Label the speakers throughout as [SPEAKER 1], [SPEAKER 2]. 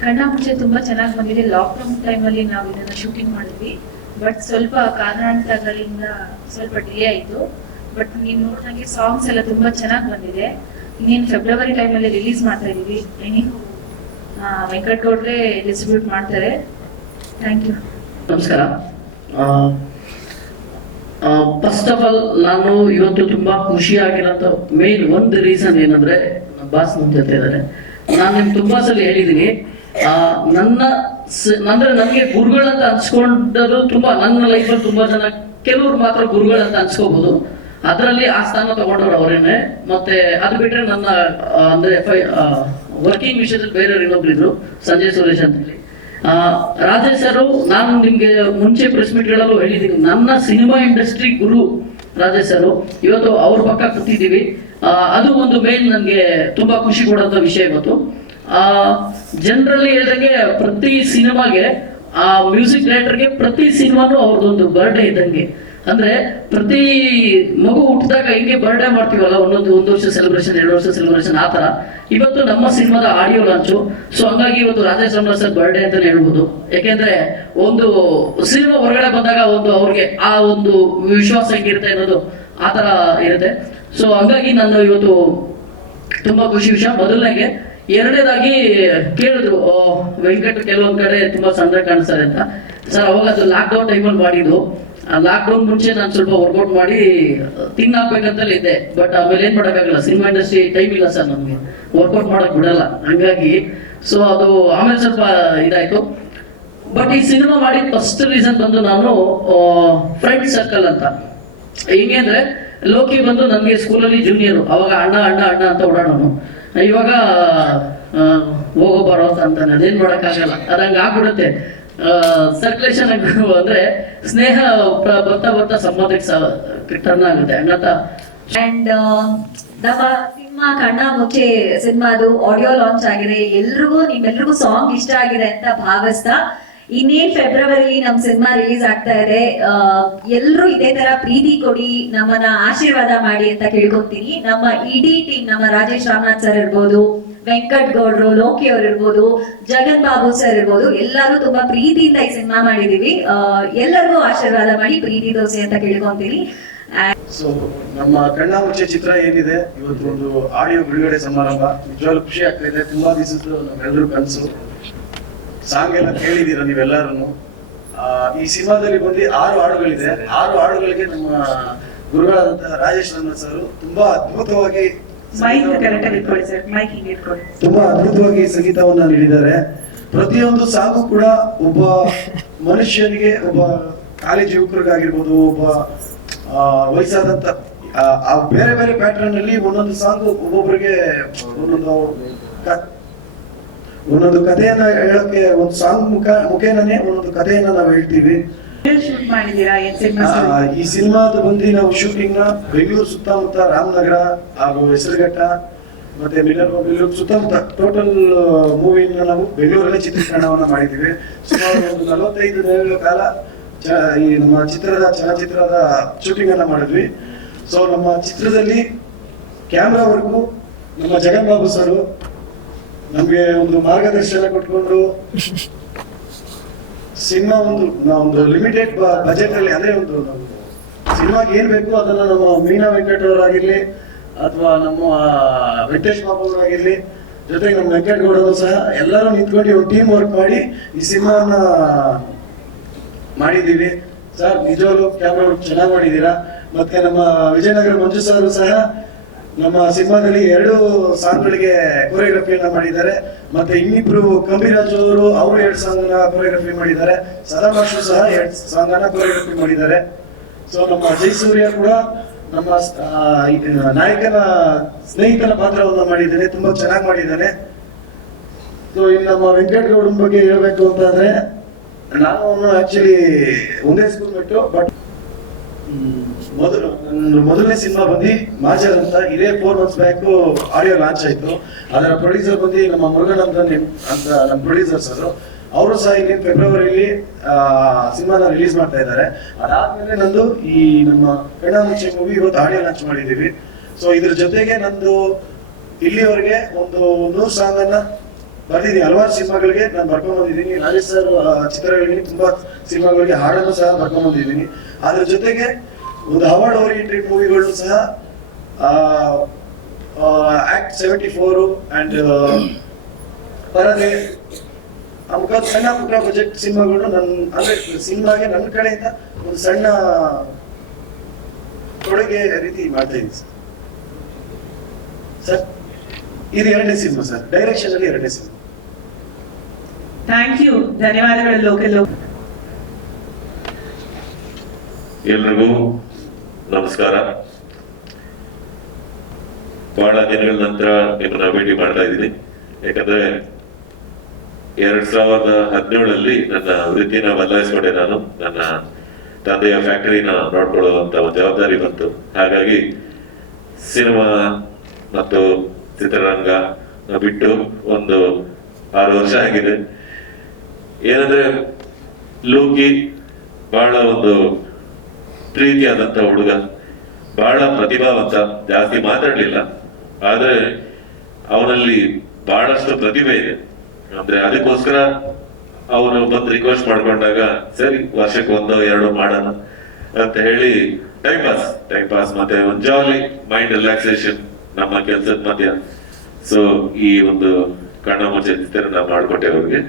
[SPEAKER 1] ಕಣ್ಣ ಮುಂಚೆ ತುಂಬಾ ಚೆನ್ನಾಗಿ ಬಂದಿದೆ. ಲಾಕ್ಡೌನ್ ಟೈಮಲ್ಲಿ ನಾವು ಇದನ್ನ ಶೂಟಿಂಗ್ ಮಾಡಿದ್ವಿ. ಬಟ್ ಸ್ವಲ್ಪ ಕಾರಣಾಂತರಗಳಿಂದ ಸ್ವಲ್ಪ ಡಿಲೇ ಆಯಿತು. ಬಟ್ ನೀವು ನೋಡಿದಂಗೆ ಸಾಂಗ್ಸ್ ಎಲ್ಲ ತುಂಬಾ ಚೆನ್ನಾಗಿ ಬಂದಿದೆ. ಇನ್ನೇನು ಫೆಬ್ರವರಿ ಟೈಮಲ್ಲಿ ರಿಲೀಸ್ ಮಾಡ್ತಾ ಇದೀವಿ. ಏನಿಗೂ ವೆಂಕಟ್ ಗೌಡ್ರೆ ಡಿಸ್ಟ್ರಿಬ್ಯೂಟ್ ಮಾಡ್ತಾರೆ. ಥ್ಯಾಂಕ್ ಯು
[SPEAKER 2] ನಮಸ್ಕಾರ. ಫಸ್ಟ್ ಆಫ್ ಆಲ್ ನಾನು ಇವತ್ತು ತುಂಬಾ ಖುಷಿ ಆಗಿರೋ ಮೇನ್ ಒಂದು ರೀಸನ್ ಏನಂದ್ರೆ ಬಾಸ್ ನಮ್ಮ ಇದ್ದಾರೆ. ನಾನು ನಿಮ್ಗೆ ತುಂಬಾ ಸಲ ಹೇಳಿದ್ದೀನಿ ಆ, ನನ್ನ ಅಂದ್ರೆ ನನಗೆ ಗುರುಗಳಂತ ಅನ್ಸ್ಕೊಂಡರು ತುಂಬಾ ನನ್ನ ಲೈಫಲ್ಲಿ ತುಂಬಾ ಜನ ಕೆಲವ್ರು ಮಾತ್ರ ಗುರುಗಳಂತ ಅನ್ಸ್ಕೋಬಹುದು ಅದರಲ್ಲಿ ಆ ಸ್ಥಾನ ತಗೊಂಡವ್ರು ಅವರೇನೆ. ಮತ್ತೆ ಅದು ಬಿಟ್ರೆ ನನ್ನ ಅಂದ್ರೆ ವರ್ಕಿಂಗ್ ವಿಷಯದಲ್ಲಿ ಬೇರೆಯವ್ರು ಇನ್ನೊಬ್ರು ಇದ್ರು, ಸಂಜಯ್ ಸುರೇಶ್ ಅಂತ ಹೇಳಿ ರಾಜೇಶ್ ಸರ್, ನಾನು ನಿಮ್ಗೆ ಮುಂಚೆ ಪ್ರೆಸ್ ಮೀಟ್ಗಳಲ್ಲೂ ಹೇಳಿದ್ದೀನಿ. ನನ್ನ ಸಿನಿಮಾ ಇಂಡಸ್ಟ್ರಿ ಗುರು ರಾಜೇಶ್ ಸರ್. ಇವತ್ತು ಅವ್ರ ಪಕ್ಕ ಕೂತಿದ್ದೀವಿ. ಅದು ಒಂದು ಮೇನ್ ನನಗೆ ತುಂಬಾ ಖುಷಿ ಕೊಡುವಂತ ವಿಷಯ ಇವತ್ತು. ಜನರಲ್ಲಿ ಹೇಳ್ದಂಗೆ ಪ್ರತಿ ಸಿನಿಮಾಗೆ, ಆ ಮ್ಯೂಸಿಕ್ ಡೈರೆಕ್ಟರ್ಗೆ ಪ್ರತಿ ಸಿನಿಮಾನು ಅವ್ರದ್ದೊಂದು ಬರ್ಡೇ ಇದ್ದಂಗೆ. ಅಂದ್ರೆ ಪ್ರತಿ ಮಗು ಹುಟ್ಟಿದಾಗ ಹೆಂಗೆ ಬರ್ಡೇ ಮಾಡ್ತೀವಲ್ಲ, ಒಂದೊಂದು, ಒಂದು ವರ್ಷ ಸೆಲೆಬ್ರೇಷನ್ ಎರಡು ವರ್ಷ ಸೆಲೆಬ್ರೇಷನ್ ಆ ತರ ಇವತ್ತು ನಮ್ಮ ಸಿನಿಮಾದ ಆಡಿಯೋ ಲಾಂಚು ಸೊ ಹಂಗಾಗಿ ಇವತ್ತು ರಾಜೇಶ್ ರಮಣ ಸರ್ ಬರ್ಡೇ ಅಂತಾನೆ ಹೇಳ್ಬೋದು. ಯಾಕೆಂದ್ರೆ ಒಂದು ಸಿನಿಮಾ ಹೊರಗಡೆ ಬಂದಾಗ ಒಂದು ಅವ್ರಿಗೆ ಆ ಒಂದು ವಿಶ್ವಾಸ ಹೆಂಗಿರುತ್ತೆ ಅನ್ನೋದು ಆ ತರ ಇರುತ್ತೆ. ಸೊ ಹಂಗಾಗಿ ನಾನು ಇವತ್ತು ತುಂಬಾ ಖುಷಿ ವಿಷಯ. ಮೊದಲನೇಗೆ ಎರಡನೇದಾಗಿ ಕೇಳಿದ್ರು ಓ, ವೆಂಕಟ್ ಕೆಲವೊಂದ್ ಕಡೆ ತುಂಬಾ ಸಣ್ಣ ಕಾಣಿಸ್ತಾರೆ ಅಂತ. ಸರ್ ಅವಾಗ ಅದು ಲಾಕ್ಡೌನ್ ಟೈಮಲ್ಲಿ ಮಾಡಿದ್ದು. ಆ ಲಾಕ್ಡೌನ್ ಮುಂಚೆ ನಾನು ಸ್ವಲ್ಪ ವರ್ಕೌಟ್ ಮಾಡಿ ತಿನ್ನಾಕ್ಬೇಕಂತಲೇ ಇದ್ದೆ. ಬಟ್ ಆಮೇಲೆ ಏನ್ ಮಾಡೋಕ್ಕಾಗಲ್ಲ ಸಿನಿಮಾ ಇಂಡಸ್ಟ್ರಿ ಟೈಮ್ ಇಲ್ಲ ಸರ್ ನಮಗೆ. ವರ್ಕೌಟ್ ಮಾಡಕ್ ಬಿಡಲ್ಲ. ಹಂಗಾಗಿ ಸೊ ಅದು ಆಮೇಲೆ ಸ್ವಲ್ಪ ಇದಾಯ್ತು. ಬಟ್ ಈ ಸಿನಿಮಾ ಮಾಡಿ ಫಸ್ಟ್ ರೀಸನ್ ಬಂದು ನಾನು ಫ್ರೆಂಡ್ ಸರ್ಕಲ್ ಅಂತ. ಹೆಂಗೆ ಅಂದ್ರೆ ಲೋಕಿ ಬಂದು ನನಗೆ ಸ್ಕೂಲಲ್ಲಿ ಜೂನಿಯರು ಅವಾಗ ಅಣ್ಣ ಅಣ್ಣ ಅಣ್ಣ ಅಂತ ಓಡಾಡೋನು. ಇವಾಗ ಹೋಗೋ ಬರೋ ಅಂತ ಅದೇನ್ ಮಾಡೋಕ್ಕಾಗಲ್ಲ. ಅದಂಗ ಆಗ್ಬಿಡುತ್ತೆ. ಸರ್ಕ್ಯುಲೇಷನ್ ಅಂದ್ರೆ ಸ್ನೇಹ ಬರ್ತಾ ಬರ್ತಾ ಸಂಬಂಧಕ್ಕೆ ಟರ್ನ್ ಆಗುತ್ತೆ.
[SPEAKER 3] ಅಂಡ್ ಸಿನಿಮಾ ಕಣ್ಣ ಮುಚ್ಚೆ ಸಿನಿಮಾದು ಆಡಿಯೋ ಲಾಂಚ್ ಆಗಿದೆ. ಎಲ್ರಿಗೂ, ನಿಮ್ಮೆಲ್ರಿಗೂ ಸಾಂಗ್ ಇಷ್ಟ ಆಗಿದೆ ಅಂತ ಭಾವಿಸ್ತಾ ಇನ್ನೇನ್ ಫೆಬ್ರವರಿ ನಮ್ ಸಿನಿಮಾ ರಿಲೀಸ್ ಆಗ್ತಾ ಇದೆ. ಎಲ್ರು ಇದೇ ತರ ಪ್ರೀತಿ ಕೊಡಿ, ನಮ್ಮನ್ನ ಆಶೀರ್ವಾದ ಮಾಡಿ ಅಂತ ಕೇಳ್ಕೊಂತೀನಿ. ನಮ್ಮ ಇಡೀ ಟೀಮ್ ನಮ್ಮ ರಾಜೇಶ್ ರಾಮನಾಥ್ ಸರ್ ಇರ್ಬೋದು, ವೆಂಕಟ್ ಗೌಡ್ರು, ಲೋಕಿ ಅವ್ರು ಇರ್ಬೋದು, ಜಗನ್ ಬಾಬು ಸರ್ ಇರ್ಬೋದು, ಎಲ್ಲರೂ ತುಂಬಾ ಪ್ರೀತಿಯಿಂದ ಈ ಸಿನಿಮಾ ಮಾಡಿದೀವಿ. ಎಲ್ಲರಿಗೂ ಆಶೀರ್ವಾದ ಮಾಡಿ ಪ್ರೀತಿ ದೋಸೆ ಅಂತ ಕೇಳ್ಕೊಂತೀನಿ.
[SPEAKER 4] ಸೊ ನಮ್ಮ ಕಣ್ಣ ಮುಚ್ಚೆ ಚಿತ್ರ ಏನಿದೆ? ಇವತ್ತು ಒಂದು ಆಡಿಯೋ ಬಿಡುಗಡೆ ಸಮಾರಂಭ. ನಿಜವಾಗ್ಲೂ ಖುಷಿ ಆಗ್ತಿದೆ ತುಂಬಾ ದಿವಸದ್ದು ನಮ್ಮೆಲ್ಲರೂ ಕನಸು. ಸಾಂಗ್ ಎಲ್ಲ ಕೇಳಿದೀರ ನೀವೆಲ್ಲರೂ ಈ ಸಿನಿಮಾದಲ್ಲಿ ಬಂದು ಆರು ಹಾಡುಗಳಿದೆ. ಆರು ಹಾಡುಗಳಿಗೆ ನಮ್ಮ ಗುರುಗಳಾದಂತಹ ರಾಜೇಶ್ ರನ್ನ ಸರ್ ತುಂಬಾ ಅದ್ಭುತವಾಗಿ ತುಂಬಾ ಅದ್ಭುತವಾಗಿ ಸಂಗೀತವನ್ನ ನೀಡಿದ್ದಾರೆ. ಪ್ರತಿಯೊಂದು ಸಾಂಗು ಕೂಡ ಒಬ್ಬ ಮನುಷ್ಯನಿಗೆ ಒಬ್ಬ ಕಾಲೇಜು ಯುವಕರಿಗಾಗಿರ್ಬೋದು ಒಬ್ಬ ವಯಸ್ಸಾದಂತ ಬೇರೆ ಬೇರೆ ಪ್ಯಾಟರ್ನ್ ಅಲ್ಲಿ ಒಂದೊಂದು ಸಾಂಗ್ ಒಬ್ಬೊಬ್ಬರಿಗೆ ಒಂದೊಂದು ಒಂದೊಂದು ಕಥೆಯನ್ನ ಹೇಳಕ್ಕೆ ಒಂದು ಸಾಂಗ್ ಮುಖ ಮುಖೇನೇ ಒಂದೊಂದು ಕಥೆಯನ್ನ ನಾವು ಹೇಳ್ತೀವಿ. ಈ ಸಿನಿಮಾದ ಬಂದು ನಾವು ಶೂಟಿಂಗ್ನ ಬೆಂಗಳೂರು ಸುತ್ತಮುತ್ತ ರಾಮನಗರ ಹಾಗೂ ಹೆಸರುಘಟ್ಟ ಮತ್ತೆ ಬೆಂಗಳೂರು ಸುತ್ತಮುತ್ತ ಟೋಟಲ್ ಮೂವಿನ ನಾವು ಬೆಂಗಳೂರಲ್ಲೇ ಚಿತ್ರೀಕರಣವನ್ನ ಮಾಡಿದ್ದೀವಿ. ಸುಮಾರು ಒಂದು ನಲವತ್ತೈದು ದಿನಗಳ ಕಾಲ ಈ ನಮ್ಮ ಚಿತ್ರದ ಚಲನಚಿತ್ರದ ಶೂಟಿಂಗ್ ಅನ್ನ ಮಾಡಿದ್ವಿ. ಸೊ ನಮ್ಮ ಚಿತ್ರದಲ್ಲಿ ಕ್ಯಾಮ್ರಾವರೆಗೂ ನಮ್ಮ ಜಗನ್ ಬಾಬು ಸರ್ ನಮ್ಗೆ ಒಂದು ಮಾರ್ಗದರ್ಶನ ಕೊಟ್ಕೊಂಡು ಸಿನಿಮಾ ಒಂದು ಒಂದು ಲಿಮಿಟೆಡ್ ಬಜೆಟ್ ಅಲ್ಲಿ ಅಂದ್ರೆ ಒಂದು ಸಿನಿಮಾಗೆ ಏನ್ ಬೇಕು ಅದನ್ನ ನಮ್ಮ ಮೀನಾ ವೆಂಕಟ್ ಅವರಾಗಿರ್ಲಿ ಅಥವಾ ನಮ್ಮ ವೆಂಕಟೇಶ್ ಬಾಬು ಅವರಾಗಿರ್ಲಿ, ಜೊತೆಗೆ ನಮ್ಮ ವೆಂಕಟ್ ಗೌಡ ಅವರು ಸಹ ಎಲ್ಲರೂ ನಿಂತ್ಕೊಂಡು ಒಂದು ಟೀಮ್ ವರ್ಕ್ ಮಾಡಿ ಈ ಸಿನಿಮಾನ ಮಾಡಿದ್ದೀವಿ. ಸರ್, ನಿಜವಾಗ್ಲೂ ಕ್ಯಾಮ್ರಾ ಚೆನ್ನಾಗಿ ಮಾಡಿದ್ದೀರಾ? ಮತ್ತೆ ನಮ್ಮ ವಿಜಯನಗರ ಮಂಜು ಸರ್ ಸಹ ನಮ್ಮ ಸಿನಿಮಾದಲ್ಲಿ ಎರಡು ಸಾಂಗ್ಗಳಿಗೆ ಕೊರಿಯೋಗ್ರಫಿಯನ್ನ ಮಾಡಿದ್ದಾರೆ. ಮತ್ತೆ ಇನ್ನಿಬ್ರು ಕಂಬಿರಾಜು ಅವರು ಅವರು ಎರಡು ಸಾಂಗ್ ಕೊರಿಯೋಗ್ರಫಿ ಮಾಡಿದ್ದಾರೆ. ಸದಾ ಮಾಸ್ಟರ್ ಸಹ ಎರಡು ಸಾಂಗ್ನ ಕೊರಿಯೋಗ್ರಫಿ ಮಾಡಿದ್ದಾರೆ. ಸೊ ನಮ್ಮ ಅಜಯ್ ಸೂರ್ಯ ಕೂಡ ನಮ್ಮ ನಾಯಕನ ಸ್ನೇಹಿತನ ಪಾತ್ರವನ್ನು ಮಾಡಿದ್ದಾನೆ. ತುಂಬಾ ಚೆನ್ನಾಗಿ ಮಾಡಿದ್ದಾನೆ. ಸೊ ಇನ್ನು ನಮ್ಮ ವೆಂಕಟ್ ಗೌಡನ್ ಬಗ್ಗೆ ಹೇಳ್ಬೇಕು ಅಂತಂದ್ರೆ ನಾನು ಆಕ್ಚುಲಿ ಒಂದೇ ಸ್ಕೂಲ್ ಬಿಟ್ಟು ಬಟ್ ಮೊದಲು ಮೊದಲನೇ ಸಿನಿಮಾ ಬಂದು ಮಾಜರ್ ಅಂತ ಇದೇ four months back audio launch ಆಯ್ತು. ಅದರ ಪ್ರೊಡ್ಯೂಸರ್ ಬಂದು ನಮ್ಮ ಮುರುಗನ್ ಅಂತ ಅಂತ ನಮ್ಮ ಪ್ರೊಡ್ಯೂಸರ್ಸ್ ಅವರು. ಅವರು ಸಹ ಇಲ್ಲಿ ಫೆಬ್ರವರಿಯಲ್ಲಿ ಸಿನಿಮಾನ ರಿಲೀಸ್ ಮಾಡ್ತಾ ಇದ್ದಾರೆ. ಅದಾದ್ಮೇಲೆ ನಂದು ಈ ನಮ್ಮ ಕಣ್ಣ ಮುಚ್ಚೆ ಮೂವಿ ಇವತ್ತು ಆಡಿಯೋ ಲಾಂಚ್ ಮಾಡಿದ್ದೀವಿ. ಸೊ ಇದ್ರ ಜೊತೆಗೆ ನಂದು ಇಲ್ಲಿವರೆಗೆ ಒಂದು ನೂರು ಸಾಂಗ್ ಅನ್ನ ಬರ್ತಿದ್ದೀನಿ ಹಲವಾರು ಸಿನಿಮಾಗಳಿಗೆ ನಾನು ಬರ್ಕೊಂಡ್ ಬಂದಿದ್ದೀನಿ. ರಾಜೇಶ್ ಸರ್ ಚಿತ್ರಗಳಿಗೆ ತುಂಬಾ ಸಿನಿಮಾಗಳಿಗೆ ಹಾಡನ್ನು ಸಹ ಬರ್ಕೊಂಡ್ ಬಂದಿದ್ದೀನಿ. ಅದ್ರ ಜೊತೆಗೆ ಒಂದು ಅವಾರ್ಡ್ ಓರಿಯೆಂಟೆಡ್ ಮೂವಿಗಳು ಸಹ ಆಕ್ಟ್ ಸೆವೆಂಟಿ ಫೋರು ಅಂಡ್ ಪರದೆ ಮುಖಾಂತರ ಸಣ್ಣ ಪುಟ್ಟ ಬಜೆಟ್ ಸಿನಿಮಾಗಳು ನನ್ನ ಅಂದ್ರೆ ಸಿನಿಮಾಗೆ ನನ್ನ ಕಡೆಯಿಂದ ಒಂದು ಸಣ್ಣ ಕೊಡುಗೆ ರೀತಿ ಮಾಡ್ತಾ ಇದ್ದೀನಿ ಸರ್. ಸರ್ ಇದು ಎರಡನೇ ಸಿನಿಮಾ ಸರ್. ಡೈರೆಕ್ಷನ್ ಅಲ್ಲಿ ಎರಡನೇ ಸಿನಿಮಾ.
[SPEAKER 5] ಥ್ಯಾಂಕ್ ಯು ಧನ್ಯವಾದಗಳು ಲೋಕಲ್
[SPEAKER 6] ಎಲ್ರಿಗೂ ನಮಸ್ಕಾರ. ಬಹಳ ದಿನಗಳ ನಂತರ ನಿಮ್ಮನ್ನ ಭೇಟಿ ಮಾಡ್ತಾ ಇದ್ದೀನಿ. ಯಾಕಂದ್ರೆ ಎರಡ್ ಸಾವಿರದ ಹದಿನೇಳಲ್ಲಿ ನನ್ನ ವೃತ್ತಿನ ಬದಲಾಯಿಸಿಕೊಂಡೆ ನಾನು. ನನ್ನ ತಂದೆಯ ಫ್ಯಾಕ್ಟರಿನ ನೋಡ್ಕೊಳ್ಳುವಂತ ಒಂದು ಜವಾಬ್ದಾರಿ ಬಂತು. ಹಾಗಾಗಿ ಸಿನಿಮಾ ಮತ್ತು ಚಿತ್ರರಂಗ ಬಿಟ್ಟು ಒಂದು ಆರು ವರ್ಷ ಆಗಿದೆ. ಏನಂದ್ರೆ ಲೂಕಿ ಬಹಳ ಒಂದು ಪ್ರೀತಿಯಾದಂತ ಹುಡುಗ. ಬಹಳ ಪ್ರತಿಭಾವಂತ, ಜಾಸ್ತಿ ಮಾತಾಡಲಿಲ್ಲ. ಆದ್ರೆ ಅವನಲ್ಲಿ ಬಹಳಷ್ಟು ಪ್ರತಿಭೆ ಇದೆ. ಅಂದ್ರೆ ಅದಕ್ಕೋಸ್ಕರ ಅವನು ಬಂದು ರಿಕ್ವೆಸ್ಟ್ ಮಾಡ್ಕೊಂಡಾಗ, ಸರಿ, ವರ್ಷಕ್ಕೆ ಒಂದೋ ಎರಡೋ ಮಾಡೋಣ ಅಂತ ಹೇಳಿ ಟೈಮ್ ಪಾಸ್ ಟೈಮ್ ಪಾಸ್ ಮತ್ತೆ ಒಂದು ಜಾಲಿ ಮೈಂಡ್ ರಿಲ್ಯಾಕ್ಸೇಷನ್ ನಮ್ಮ ಕೆಲಸದ ಮಧ್ಯ. ಸೊ ಈ ಒಂದು ಕಣ್ಣ ಮುಚ್ಚೆ ಚಿತ್ರನ ಮಾಡ್ಕೊಟ್ಟೆ ಅವ್ರಿಗೆ.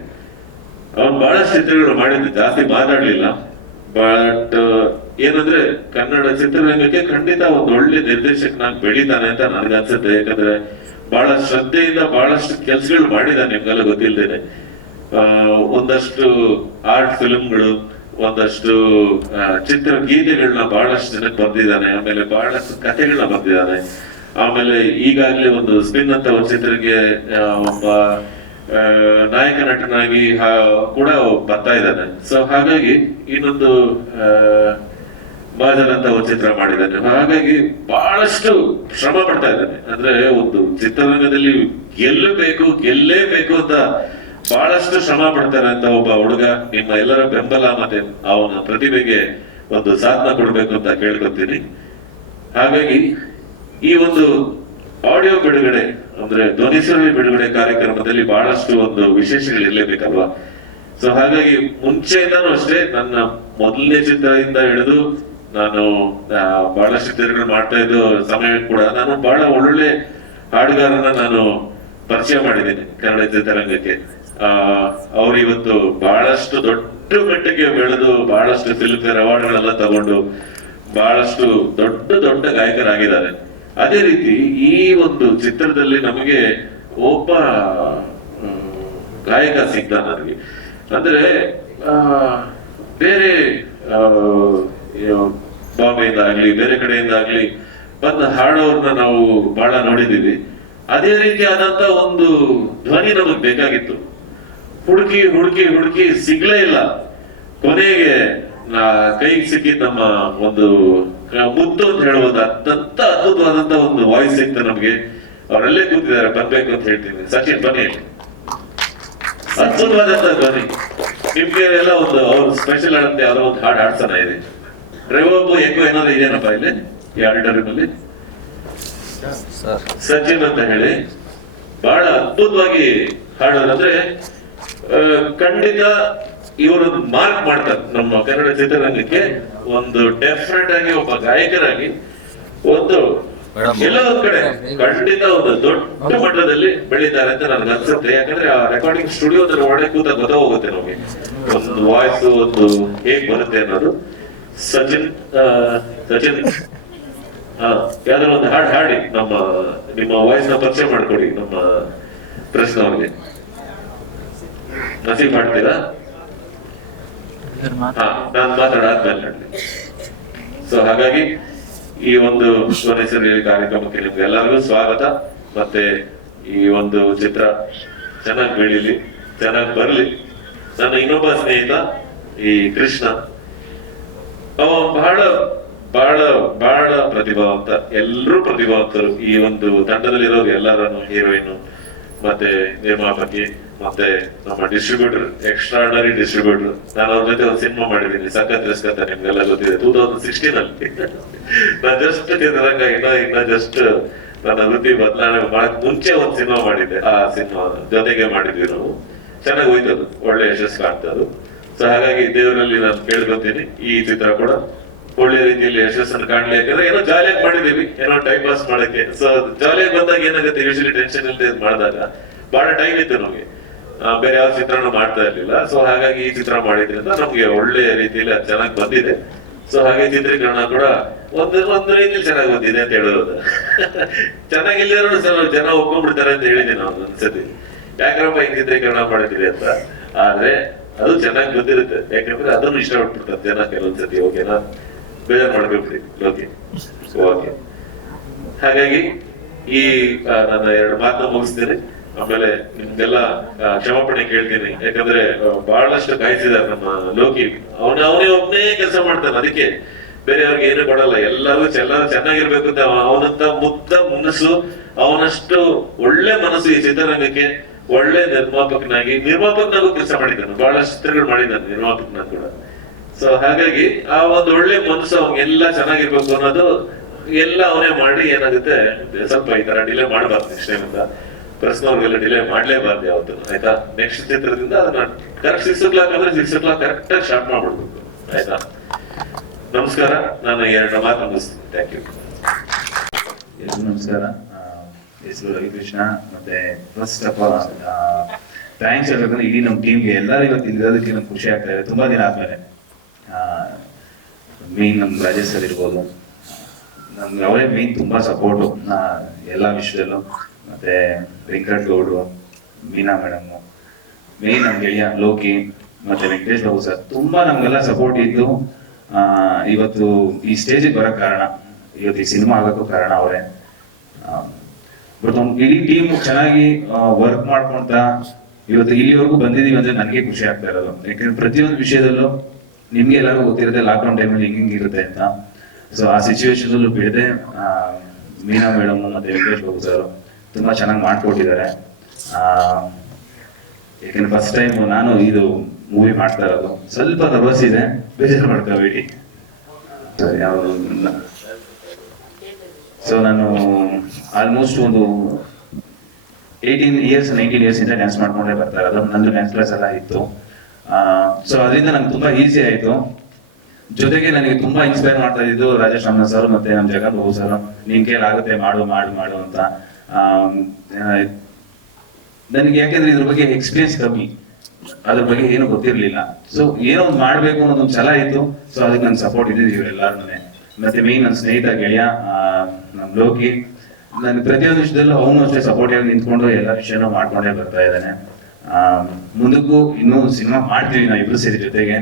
[SPEAKER 6] ಅವನು ಬಹಳಷ್ಟು ಚಿತ್ರಗಳು ಮಾಡಿದ್ದು, ಜಾಸ್ತಿ ಮಾತಾಡ್ಲಿಲ್ಲ. ಬಟ್ ಏನಂದ್ರೆ ಕನ್ನಡ ಚಿತ್ರರಂಗಕ್ಕೆ ಖಂಡಿತ ಒಂದು ಒಳ್ಳೆ ನಿರ್ದೇಶಕನಾಗಿ ಬೆಳೀತಾನೆ ಅಂತ ನನಗನ್ಸುತ್ತೆ ಯಾಕಂದ್ರೆ ಬಹಳ ಶ್ರದ್ಧೆಯಿಂದ ಬಹಳಷ್ಟು ಕೆಲಸಗಳು ಮಾಡಿದ್ದಾನೆ ನಿಮ್ಗೆಲ್ಲ ಗೊತ್ತಿಲ್ದೇನೆ. ಒಂದಷ್ಟು ಆರ್ಟ್ ಫಿಲ್ಮ್ಗಳು, ಒಂದಷ್ಟು ಚಿತ್ರ ಗೀತೆಗಳನ್ನ ಬಹಳಷ್ಟು ಜನಕ್ಕೆ ಬಂದಿದ್ದಾನೆ ಆಮೇಲೆ ಬಹಳಷ್ಟು ಕಥೆಗಳನ್ನ ಬಂದಿದ್ದಾನೆ ಆಮೇಲೆ ಈಗಾಗಲೇ ಒಂದು ಸ್ಪಿನ್ ಅಂತ ಒಂದು ಚಿತ್ರಕ್ಕೆ ಒಬ್ಬ ನಾಯಕ ನಟನಾಗಿ ಕೂಡ ಬರ್ತಾ ಇದ್ದಾನೆ. ಸೊ ಹಾಗಾಗಿ ಇನ್ನೊಂದು ಆ, ಬಾಜರ್ ಅಂತ ಒಂದು ಚಿತ್ರ ಮಾಡಿದ್ದಾನೆ. ಹಾಗಾಗಿ ಬಹಳಷ್ಟು ಶ್ರಮ ಪಡ್ತಾ ಇದ್ದಾನೆ. ಅಂದ್ರೆ ಒಂದು ಚಿತ್ರರಂಗದಲ್ಲಿ ಗೆಲ್ಲಬೇಕು ಗೆಲ್ಲೇಬೇಕು ಅಂತ ಬಹಳಷ್ಟು ಶ್ರಮ ಪಡ್ತಾನೆ ಅಂತ ಒಬ್ಬ ಹುಡುಗ ನಿಮ್ಮ ಎಲ್ಲರ ಬೆಂಬಲ ಮತ್ತೆ ಅವನ ಪ್ರತಿಭೆಗೆ ಒಂದು ಸಾಧನ ಕೊಡ್ಬೇಕು ಅಂತ ಕೇಳ್ಕೊತೀನಿ. ಹಾಗಾಗಿ ಈ ಒಂದು ಆಡಿಯೋ ಬಿಡುಗಡೆ, ಅಂದ್ರೆ ಧ್ವನಿಸುರುಳಿ ಬಿಡುಗಡೆ ಕಾರ್ಯಕ್ರಮದಲ್ಲಿ ಬಹಳಷ್ಟು ಒಂದು ವಿಶೇಷಗಳು ಇರಲೇಬೇಕಲ್ವಾ? ಸೊ ಹಾಗಾಗಿ ಮುಂಚೆಯಿಂದಾನು ಅಷ್ಟೇ ನನ್ನ ಮೊದಲನೇ ಚಿತ್ರದಿಂದ ಹಿಡಿದು ನಾನು ಬಹಳಷ್ಟು ಚಿತ್ರಗಳು ಮಾಡ್ತಾ ಇದ್ದು ಸಮಯ ಕೂಡ ನಾನು ಬಹಳ ಒಳ್ಳೊಳ್ಳೆ ಹಾಡುಗಾರನ ನಾನು ಪರಿಚಯ ಮಾಡಿದ್ದೀನಿ ಕನ್ನಡ ಚಿತ್ರರಂಗಕ್ಕೆ. ಆ, ಅವ್ರು ಇವತ್ತು ಬಹಳಷ್ಟು ದೊಡ್ಡ ಮಟ್ಟಿಗೆ ಬೆಳೆದು ಬಹಳಷ್ಟು ಫಿಲ್ಮ್ ಫೇರ್ ಅವಾರ್ಡ್ಗಳೆಲ್ಲ ತಗೊಂಡು ಬಹಳಷ್ಟು ದೊಡ್ಡ ದೊಡ್ಡ ಗಾಯಕರಾಗಿದ್ದಾರೆ. ಅದೇ ರೀತಿ ಈ ಒಂದು ಚಿತ್ರದಲ್ಲಿ ನಮಗೆ ಒಬ್ಬ ಗಾಯಕ ಸಿಗ್ತ ನನಗೆ. ಅಂದ್ರೆ ಬೇರೆ ಬಾಂಬೆಯಿಂದ ಆಗ್ಲಿ, ಬೇರೆ ಕಡೆಯಿಂದ ಆಗ್ಲಿ ಬಂದ ಹಾಡೋರ್ನ ನಾವು ಬಹಳ ನೋಡಿದೀವಿ ಅದೇ ರೀತಿಯಾದಂತ ಒಂದು ಧ್ವನಿ ನಮಗ್ ಬೇಕಾಗಿತ್ತು. ಹುಡುಕಿ ಹುಡುಕಿ ಹುಡುಕಿ ಸಿಗ್ಲೇ ಇಲ್ಲ. ಕೊನೆಗೆ ಕೈಗೆ ಸಿಕ್ಕಿ ನಮ್ಮ ಒಂದು ಮುತ್ತು ಅಂತ ಹೇಳುವುದು ಅತ್ಯಂತ ಅದ್ಭುತವಾದಂತ ಒಂದು ವಾಯ್ಸ್ ಸಿಕ್ತು ನಮ್ಗೆ. ಅವರಲ್ಲೇ ಕೂತಿದ್ದಾರೆ, ಬರ್ಬೇಕು ಅಂತ ಹೇಳ್ತೀನಿ ಸಚಿನ್, ಬನ್ನಿ. ಅದ್ಭುತವಾದಂತ ಧ್ವನಿ. ನಿಮ್ಗೆ ಎಲ್ಲ ಒಂದು, ಅವ್ರು ಸ್ಪೆಷಲ್ ಆಡಂತೆ ಯಾವ್ದೋ ಒಂದು ಹಾಡು ಹಾಡ್ಸನ ಇದೆ. ರೆವೋಬು ಏಕೋ ಏನಾದ್ರು ಇದೇನಪ್ಪ ಇಲ್ಲಿ? ಈ ಆಡಿಟೋರಿಯಂ ಸಚಿನ್ ಅಂತ ಹೇಳಿ. ಬಹಳ ಅದ್ಭುತವಾಗಿ ಹಾಡೋದಂದ್ರೆ ಖಂಡಿತ ಇವರು ಮಾರ್ಕ್ ಮಾಡ್ತಾರೆ. ನಮ್ಮ ಕನ್ನಡ ಚಿತ್ರರಂಗಕ್ಕೆ ಒಂದು ಡೆಫಿನೆಟ್ ಆಗಿ ಒಬ್ಬ ಗಾಯಕರಾಗಿ ಒಂದು ಎಲ್ಲ ಒಂದ್ ಕಡೆ ಖಂಡಿತ ಒಂದು ದೊಡ್ಡ ಮಟ್ಟದಲ್ಲಿ ಬೆಳೀತಾರೆ ಅಂತ ನನಗೆ ಅನ್ಸುತ್ತೆ. ಯಾಕಂದ್ರೆ ಆ ರೆಕಾರ್ಡಿಂಗ್ ಸ್ಟುಡಿಯೋದಲ್ಲಿ ಒಳಗೆ ಕೂತ ಗೊತ್ತಾಗೋಗುತ್ತೆ ನಮಗೆ. ಒಂದು ವಾಯ್ಸ್ ಒಂದು ಹೇಗ್ ಬರುತ್ತೆ ಅನ್ನೋದು. ಸಚಿನ್ ಸಚಿನ್ ಯಾವ್ದಾದ್ರು ಒಂದು ಹಾಡು ಹಾಡಿ ನಮ್ಮ ನಿಮ್ಮ ವಾಯ್ಸ್ನ ಪರಿಚಯ ಮಾಡ್ಕೊಡಿ ನಮ್ಮ ಪ್ರಶ್ನವ್ರಿಗೆ ನಸೀಬ್ ಹಾಡ್ತೀರಾ? ಹಾ ಸೊ ಹಾಗಾಗಿ ಈ ಒಂದು ಸ್ವನೆಸರಿ ಕಾರ್ಯಕ್ರಮಕ್ಕೆ ನಿಮ್ಗೆ ಎಲ್ಲರಿಗೂ ಸ್ವಾಗತ. ಮತ್ತೆ ಈ ಒಂದು ಚಿತ್ರ ಚೆನ್ನಾಗಿ ಬೆಳಿಲಿ, ಚೆನ್ನಾಗಿ ಬರ್ಲಿ. ನನ್ನ ಇನ್ನೊಬ್ಬ ಸ್ನೇಹಿತ, ಈ ಕೃಷ್ಣ. ಅವ ಬಹಳ ಬಹಳ ಬಹಳ ಪ್ರತಿಭಾವಂತ. ಎಲ್ಲರೂ ಪ್ರತಿಭಾವಂತರು. ಈ ಒಂದು ತಂಡದಲ್ಲಿರೋರು ಎಲ್ಲರನ್ನು ಹೀರೋಯಿನ್, ಮತ್ತೆ ನಿರ್ಮಾಪಕಿ ಮತ್ತೆ ನಮ್ಮ ಡಿಸ್ಟ್ರಿಬ್ಯೂಟರ್ ಎಕ್ಸ್ಟ್ರಾರ್ಡನರಿ ಡಿಸ್ಟ್ರಿಬ್ಯೂಟರ್ ನಾನು ಅವ್ರ ಜೊತೆ ಒಂದು ಸಿನಿಮಾ ಮಾಡಿದ್ದೀನಿ, ಸಖತ್ ರಿಸ್ಕ್ ಅಂತ ನಿಮ್ಗೆಲ್ಲ ಗೊತ್ತಿದೆ. ಟೂ ತೌಸಂಡ್ ಸಿಕ್ಸ್ಟೀನ್ ಅಲ್ಲಿ. ನಾನು ಜಸ್ಟ್ ಚಿತ್ರರಂಗ ಇನ್ನ ಇನ್ನ ಜಸ್ಟ್ ನನ್ನ ವೃತ್ತಿ ಬದಲಾವಣೆ ಮಾಡಕ್ ಮುಂಚೆ ಒಂದು ಸಿನಿಮಾ ಮಾಡಿದ್ದೆ. ಆ ಸಿನಿಮಾ ಜೊತೆಗೆ ಮಾಡಿದ್ವಿ ನಾವು. ಚೆನ್ನಾಗಿ ಹೋಯ್ತದ್ದು ಒಳ್ಳೆ ಯಶಸ್ಸು ಕಾಣ್ತದ್ದು ಸೊ ಹಾಗಾಗಿ ದೇವರಲ್ಲಿ ನಾನು ಕೇಳ್ಕೊತೀನಿ, ಈ ಚಿತ್ರ ಕೂಡ ಒಳ್ಳೆ ರೀತಿಯಲ್ಲಿ ಯಶಸ್ಸನ್ನು ಕಾಣ್ಲಿ. ಯಾಕಂದ್ರೆ ಏನೋ ಜಾಲಿಯಾಗಿ ಮಾಡಿದೀವಿ ಏನೋ ಟೈಮ್ ಪಾಸ್ ಮಾಡಕ್ಕೆ. ಸೊ ಜಾಲಿಯಾಗಿ ಬಂದಾಗ ಏನಾಗುತ್ತೆ? ಯೂಶಲಿ ಟೆನ್ಷನ್ ಇಲ್ಲದೆ ಮಾಡಿದಾಗ ಬಹಳ ಟೈಮ್ ಇತ್ತು ನಮಗೆ. ಬೇರೆ ಯಾವ ಚಿತ್ರಣ ಮಾಡ್ತಾ ಇರ್ಲಿಲ್ಲ. ಸೊ ಹಾಗಾಗಿ ಈ ಚಿತ್ರ ಮಾಡಿದ್ರಿಂದ ನಮ್ಗೆ ಒಳ್ಳೆ ರೀತಿಯಲ್ಲಿ ಅದು ಚೆನ್ನಾಗಿ ಬಂದಿದೆ. ಸೊ ಹಾಗೆ ಚಿತ್ರೀಕರಣ ಕೂಡ ಒಂದ್ ಒಂದ್ ರೀತಿಯಲ್ಲಿ ಚೆನ್ನಾಗಿ ಬಂದಿದೆ ಅಂತ ಹೇಳೋದು. ಚೆನ್ನಾಗಿಲ್ಲರೂ ಸ್ವಲ್ಪ ಜನ ಒಪ್ಕೊಂಡ್ಬಿಡ್ತಾರೆ ಅಂತ ಹೇಳಿದೆ ನಾವು ಒಂದ್ಸತಿ ಯಾಕ್ರಪ್ಪ ಹಿಂಗ್ ಚಿತ್ರೀಕರಣ ಮಾಡಿದ್ರಿ ಅಂತ. ಆದ್ರೆ ಅದು ಚೆನ್ನಾಗಿ ಬಂದಿರುತ್ತೆ. ಯಾಕಂದ್ರೆ ಅದನ್ನು ಇಷ್ಟಪಟ್ಬಿಡ್ತಾರೆ ಜನ ಕೆಲವೊಂದ್ಸತಿ ಓಕೆನಾ ಬೇರೆ ಮಾಡ್ಕೊಬಿಡಿ. ಓಕೆ ಓಕೆ ಹಾಗಾಗಿ ಈ ನನ್ನ ಎರಡು ಮಾತನ್ನ ಮುಗಿಸ್ತೀನಿ. ಆಮೇಲೆ ನಿಮ್ಗೆಲ್ಲ ಕ್ಷಮಾಪಣೆ ಕೇಳ್ತೀನಿ. ಯಾಕಂದ್ರೆ ಬಹಳಷ್ಟು ಕಾಯ್ತಿದ್ದಾರೆ ನಮ್ಮ ಲೋಕಿ. ಅವನ, ಅವನೇ ಒಬ್ಬನೇ ಕೆಲಸ ಮಾಡ್ತಾನೆ. ಅದಕ್ಕೆ ಬೇರೆಯವ್ರಿಗೆ ಏನು ಕೊಡಲ್ಲ. ಎಲ್ಲರೂ ಚೆಲ್ಲ ಚೆನ್ನಾಗಿರ್ಬೇಕು ಅಂತ ಅವ- ಅವನಂತ ಮುದ್ದ ಮನಸ್ಸು, ಅವನಷ್ಟು ಒಳ್ಳೆ ಮನಸ್ಸು ಈ ಚಿತ್ರರಂಗಕ್ಕೆ ಒಳ್ಳೆ ನಿರ್ಮಾಪಕನಾಗಿ, ನಿರ್ಮಾಪಕನಾಗೂ ಕೆಲಸ ಮಾಡಿದ್ದಾನೆ. ಬಹಳಷ್ಟು ಚಿತ್ರಗಳು ಮಾಡಿದ್ದಾನೆ ನಿರ್ಮಾಪಕನ ಕೂಡ. ಸೊ ಹಾಗಾಗಿ ಆ ಒಂದು ಒಳ್ಳೆ ಮನಸ್ಸು ಅವ್ನಿಗೆಲ್ಲ ಚೆನ್ನಾಗಿರ್ಬೇಕು ಅನ್ನೋದು ಎಲ್ಲ ಅವನೇ ಮಾಡಿ ಏನಾಗುತ್ತೆ, ಸ್ವಲ್ಪ ಈ ತರ ಡಿಲೇ ಮಾಡಬಾರ್ದು ಅಂತ ಪ್ರೆಸ್ನವ್ರಿಗೆಲ್ಲ ಡಿಲೇ ಮಾಡಲೇಬಾರ್ದು ಯಾವತ್ತು, ಆಯ್ತಾ? ನೆಕ್ಸ್ಟ್ ಚಿತ್ರದಿಂದ ಅದನ್ನ ಕರೆಕ್ಟ್ ಸಿಕ್ಸ್ ಓ ಕ್ಲಾಕ್ ಅಂದ್ರೆ ಸಿಕ್ಸ್ ಓ ಕ್ಲಾಕ್ ಕರೆಕ್ಟ್ ಆಗಿ ಸ್ಟಾರ್ಟ್ ಮಾಡ್ಬಿಡ್ಬೇಕು, ಆಯ್ತಾ? ನಮಸ್ಕಾರ, ನಾನು ಎರಡು ಮಾತು ಮುಗಿಸ್ತೀನಿ. ಥ್ಯಾಂಕ್ ಯು
[SPEAKER 7] ಎಲ್ರಿಗೂ ನಮಸ್ಕಾರ. ಹೆಸರು ರವಿಕೃಷ್ಣ ಮತ್ತೆ ಫಸ್ಟ್ ಆಫ್ ಆಲ್ ಥ್ಯಾಂಕ್ಸ್ ಹೇಳ್ಬೇಕಂದ್ರೆ ಇಡೀ ನಮ್ಮ ಟೀಮ್ಗೆ ಎಲ್ಲರೂ ಇವತ್ತು ಇರೋದಕ್ಕೆ ನಮ್ಗೆ ಖುಷಿ ಆಗ್ತಾ ಇದೆ. ತುಂಬಾ ದಿನ ಆದ್ಮೇಲೆ ಮೇನ್ ನಮ್ಮ ರಾಜೇಶ್ ಸರ್ ಇರ್ಬೋದು. ನಮ್ಗೆ ಅವರೇ ಮೇನ್ ತುಂಬಾ ಸಪೋರ್ಟು ಎಲ್ಲ ವಿಷಯದಲ್ಲೂ. ಮತ್ತೆ ವೆಂಕಟ್ ಗೌಡ್ರು ಮೀನಾ ಮೇಡಮ್ ಮೇನ್ ನಮ್ ಗೆಳೆಯ ಲೋಕಿ ಮತ್ತೆ ವೆಂಕಟೇಶ್ ಬಾಬು ಸರ್ ತುಂಬಾ ನಮ್ಗೆಲ್ಲ ಸಪೋರ್ಟ್ ಇದ್ದು ಆ, ಇವತ್ತು ಈ ಸ್ಟೇಜಿಗೆ ಬರಕ್ ಕಾರಣ ಇವತ್ತು ಈ ಸಿನಿಮಾ ಆಗಕ್ಕೂ ಕಾರಣ ಅವರೇ. ಬಟ್ ಇಡೀ ಟೀಮ್ ಚೆನ್ನಾಗಿ ವರ್ಕ್ ಮಾಡ್ಕೊಂತ ಇವತ್ತು ಇಲ್ಲಿವರೆಗೂ ಬಂದಿದೀವಿ ಅಂದ್ರೆ ನನಗೆ ಖುಷಿ ಆಗ್ತಾ ಇರೋದು. ಯಾಕಂದ್ರೆ ಪ್ರತಿಯೊಂದು ವಿಷಯದಲ್ಲೂ ನಿಮ್ಗೆ ಎಲ್ಲರಿಗೂ ಗೊತ್ತಿರುತ್ತೆ ಲಾಕ್ಡೌನ್ ಟೈಮಲ್ಲಿ ಹಿಂಗೆ ಹಿಂಗೆ ಇರುತ್ತೆ ಅಂತ. ಸೊ ಆ ಸಿಚುವೇಶನ್ ಅಲ್ಲೂ ಬಿಡದೆ ಮೀನಾ ಮೇಡಮ್ ಮತ್ತೆ ವೆಂಕಟೇಶ್ ಬಾಬು ಸರ್. ತುಂಬಾ ಚೆನ್ನಾಗಿ ಮಾಡ್ಕೊಟ್ಟಿದ್ದಾರೆ. ಯಾಕಂದ್ರೆ ಫಸ್ಟ್ ಟೈಮ್ ನಾನು ಇದು ಮೂವಿ ಮಾಡ್ತಾ ಇರೋದು. ಸ್ವಲ್ಪ ನರ್ವಸ್ ಇದೆ, ಬೇಜಾರು ಮಾಡ್ಕೋಬೇಡಿ ಸೊ ನಾನು ಆಲ್ಮೋಸ್ಟ್ ಒಂದು ಏಯ್ಟೀನ್ ಇಯರ್ಸ್ ನೈನ್ಟೀನ್ ಇಯರ್ಸ್ ಇಂದ ಡ್ಯಾನ್ಸ್ ಮಾಡ್ಕೊಂಡೇ ಬರ್ತಾ ಇರೋದು. ನಂದು ಡ್ಯಾನ್ಸ್ ಕ್ಲಾಸ್ ಎಲ್ಲ ಇತ್ತು. ಸೊ ಅದರಿಂದ ನಂಗೆ ತುಂಬಾ ಈಸಿ ಆಯ್ತು. ಜೊತೆಗೆ ನನಗೆ ತುಂಬಾ ಇನ್ಸ್ಪೈರ್ ಮಾಡ್ತಾ ಇದ್ದು ರಾಜೇಶ್ ರಾಮನಾಥ್ ಸರ್ ಮತ್ತೆ ನಮ್ಮ ಜಗನ್ ಬಾಬು ಸರ್. ನಿನ್ ಆಗುತ್ತೆ, ಮಾಡು ಮಾಡು ಮಾಡು ಅಂತ. ನನಗೆ ಯಾಕೆಂದ್ರೆ ಇದ್ರ ಬಗ್ಗೆ ಎಕ್ಸ್ಪೀರಿಯನ್ಸ್ ಕಮ್ಮಿ. ಅದ್ರ ಬಗ್ಗೆ ಏನು ಗೊತ್ತಿರಲಿಲ್ಲ. ಸೊ ಏನೋ ಒಂದು ಮಾಡಬೇಕು ಅನ್ನೋದು ಒಂದು ಛಲ ಇತ್ತು. ಸೊ ಅದಕ್ಕೆ ನನ್ನ ಸಪೋರ್ಟ್ ಇದ್ದಿದ್ದು ಇವರೆಲ್ಲರೂ ಮತ್ತೆ ಮೇನ್ ನನ್ನ ಸ್ನೇಹಿತ ಗೆಳೆಯ ನಮ್ಮ ನಮ್ ಲೋಕಿ. ನನ್ನ ಪ್ರತಿಯೊಂದು ವಿಷಯದಲ್ಲೂ ಅವನು ಅಷ್ಟೇ ಸಪೋರ್ಟ್ ಆಗಿ ನಿಂತ್ಕೊಂಡು ಎಲ್ಲ ವಿಷಯನೂ ಮಾಡ್ಕೊಂಡೇ ಬರ್ತಾ ಇದ್ದಾನೆ. ಮುಂದಕ್ಕೂ ಇನ್ನೂ ಸಿನಿಮಾ ಮಾಡ್ತೀವಿ ನಾವು ಇಬ್ರು ಸೇರಿ ಜೊತೆಗೆ.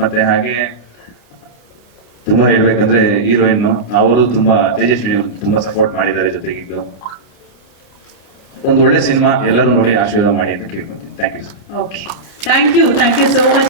[SPEAKER 7] ಮತ್ತೆ ಹಾಗೆ ತುಂಬಾ ಹೇಳ್ಬೇಕಂದ್ರೆ ಹೀರೋಯಿನ್ ಅವರು ತುಂಬಾ ತೇಜಸ್ವಿನಿ ಅವ್ರು ತುಂಬಾ ಸಪೋರ್ಟ್ ಮಾಡಿದ್ದಾರೆ ಜೊತೆಗೆ ಒಂದು ಒಳ್ಳೆ ಸಿನಿಮಾ ಎಲ್ಲರೂ ನೋಡಿ ಆಶೀರ್ವಾದ ಮಾಡಿ ಅಂತ ಕೇಳ್ಕೊಂತೀನಿ. Thank you
[SPEAKER 3] okay
[SPEAKER 5] thank you thank you so much